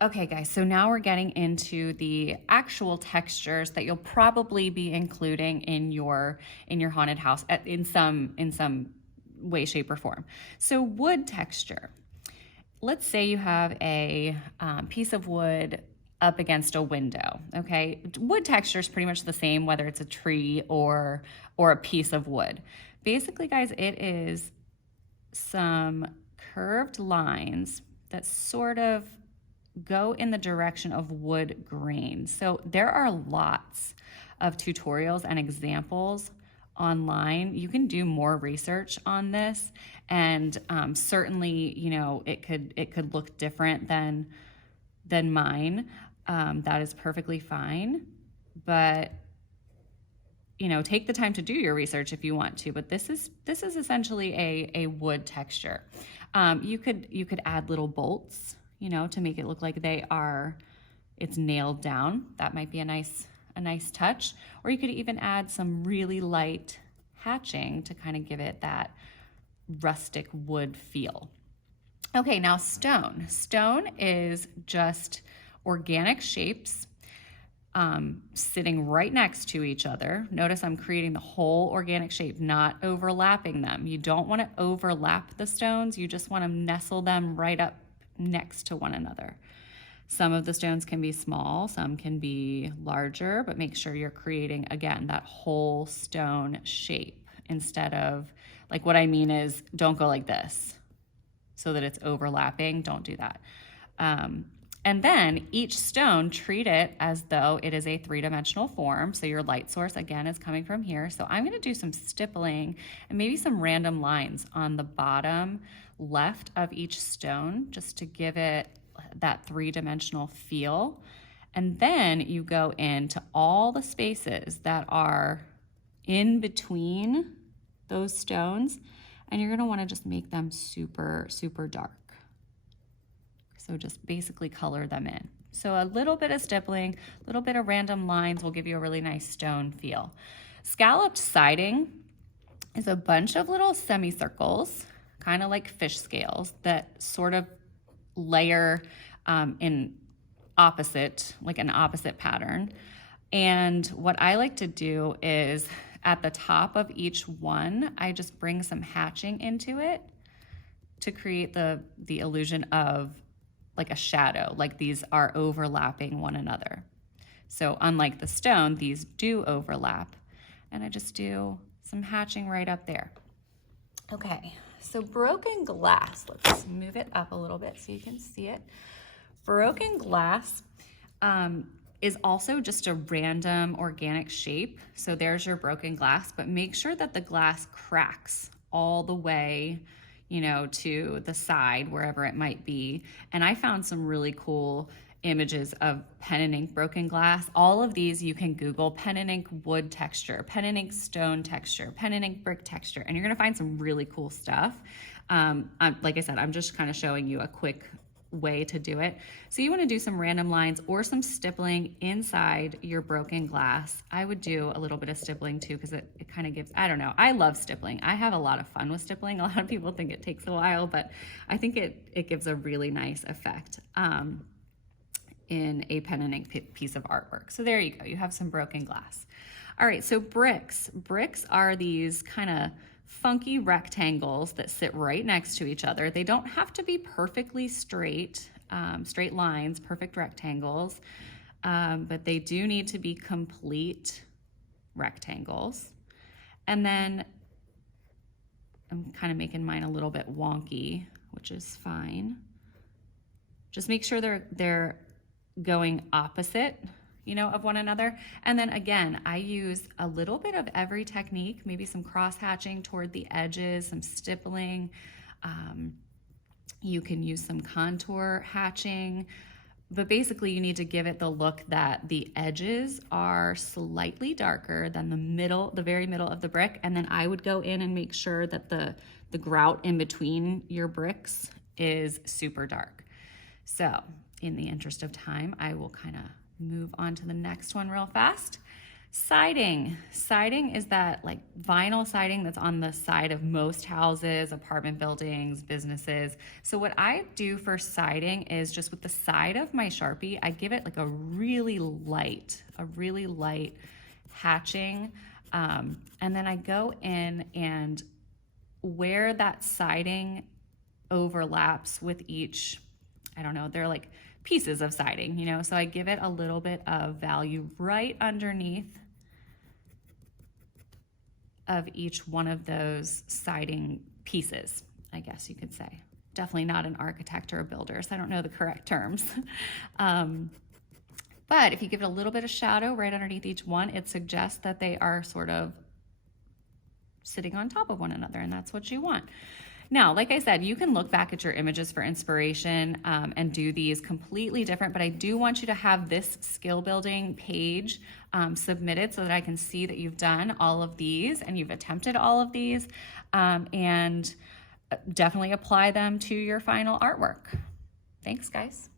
Okay, guys, so now we're getting into the actual textures that you'll probably be including in your haunted house in some way, shape, or form. So wood texture. Let's say you have a piece of wood up against a window. Okay, wood texture is pretty much the same whether it's a tree or a piece of wood. Basically, guys, it is some curved lines that sort of go in the direction of wood grain. So there are lots of tutorials and examples online. You can do more research on this, and certainly, it could look different than mine. That is perfectly fine, but take the time to do your research if you want to. But this is essentially a wood texture. You could add little bolts, to make it look like it's nailed down. That might be a nice touch. Or you could even add some really light hatching to kind of give it that rustic wood feel. Okay, now stone. Stone is just organic shapes sitting right next to each other. Notice I'm creating the whole organic shape, not overlapping them. You don't want to overlap the stones. You just want to nestle them right up next to one another. Some of the stones can be small, some can be larger, but make sure you're creating, again, that whole stone shape instead of, like, what I mean is don't go like this so that it's overlapping. Don't do that. And then each stone, treat it as though it is a three-dimensional form. So your light source, again, is coming from here. So I'm going to do some stippling and maybe some random lines on the bottom left of each stone just to give it that three-dimensional feel. And then you go into all the spaces that are in between those stones, and you're going to want to just make them super, super dark. So just basically color them in. So a little bit of stippling, a little bit of random lines will give you a really nice stone feel. Scalloped siding is a bunch of little semicircles, kind of like fish scales, that sort of layer in opposite, like an opposite pattern. And what I like to do is at the top of each one, I just bring some hatching into it to create the illusion of like a shadow, like these are overlapping one another. So unlike the stone, these do overlap. And I just do some hatching right up there. Okay, so broken glass. Let's move it up a little bit so you can see it. Broken glass is also just a random organic shape. So there's your broken glass, but make sure that the glass cracks all the way to the side, wherever it might be. And I found some really cool images of pen and ink broken glass. All of these you can Google pen and ink wood texture, pen and ink stone texture, pen and ink brick texture, and you're gonna find some really cool stuff. Like I said, I'm just kind of showing you a quick way to do it. So you want to do some random lines or some stippling inside your broken glass. I would do a little bit of stippling too because it kind of gives, I don't know, I love stippling. I have a lot of fun with stippling. A lot of people think it takes a while, but I think it gives a really nice effect in a pen and ink piece of artwork. So there you go, you have some broken glass. All right, so bricks. Bricks are these kind of funky rectangles that sit right next to each other. They don't have to be perfectly straight lines, perfect rectangles, but they do need to be complete rectangles. And then I'm kind of making mine a little bit wonky, which is fine. Just make sure they're going opposite of one another. And then again, I use a little bit of every technique, maybe some cross hatching toward the edges, some stippling. You can use some contour hatching, but basically you need to give it the look that the edges are slightly darker than the very middle of the brick. And then I would go in and make sure that the grout in between your bricks is super dark. So in the interest of time, I will kind of move on to the next one real fast. Siding. Siding is that like vinyl siding that's on the side of most houses, apartment buildings, businesses. So what I do for siding is just with the side of my Sharpie, I give it like a really light hatching. And then I go in and where that siding overlaps with each, I don't know, they're like pieces of siding, you know, so I give it a little bit of value right underneath of each one of those siding pieces, I guess you could say. Definitely not an architect or a builder, so I don't know the correct terms. But if you give it a little bit of shadow right underneath each one, it suggests that they are sort of sitting on top of one another, and that's what you want. Now, like I said, you can look back at your images for inspiration and do these completely different, but I do want you to have this skill building page submitted so that I can see that you've done all of these and you've attempted all of these, and definitely apply them to your final artwork. Thanks, guys.